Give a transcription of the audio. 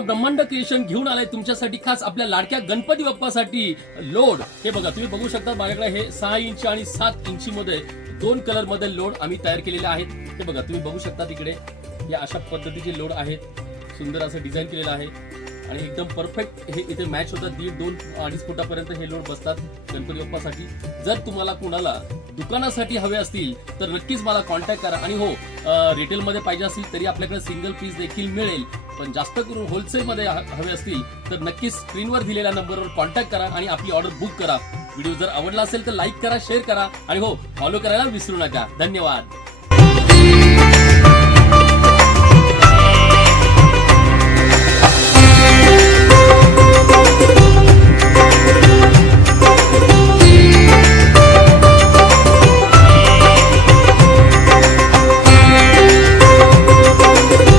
ब्रह्मांड क्रिएशन घेऊन आलाय तुमच्यासाठी खास आपल्या लाडक्या गणपती बाप्पासाठी लोड. हे बघा तुम्ही बघू शकता माझ्याकडे हे 6 इंच आणि 7 इंची मध्ये 2 कलर मध्ये लोड आम्ही तयार केलेले आहेत. हे बघा तुम्ही बघू शकता तिकडे या अशा पद्धतीचे लोड आहेत. सुंदर असं डिझाईन केलेलं आहे आणि एकदम परफेक्ट हे इथे मॅच होतात. 1.5-2-2.5 फुटापर्यंत हे लोड बसतात गणपती बाप्पासाठी. जर तुम्हाला कुणाला दुकानासाठी हवे असतील तर नक्कीच मला कॉन्टॅक्ट करा. आणि हो, रिटेलमध्ये पाहिजे असतील तरी आपल्याकडे सिंगल पीस देखील मिळेल. पण जास्त करून होलसेलमध्ये हवे असतील तर नक्कीच स्क्रीनवर दिलेल्या नंबरवर कॉन्टॅक्ट करा आणि आपली ऑर्डर बुक करा. व्हिडिओ जर आवडला असेल तर लाईक करा, शेअर करा आणि हो, फॉलो करायला विसरू नका. धन्यवाद.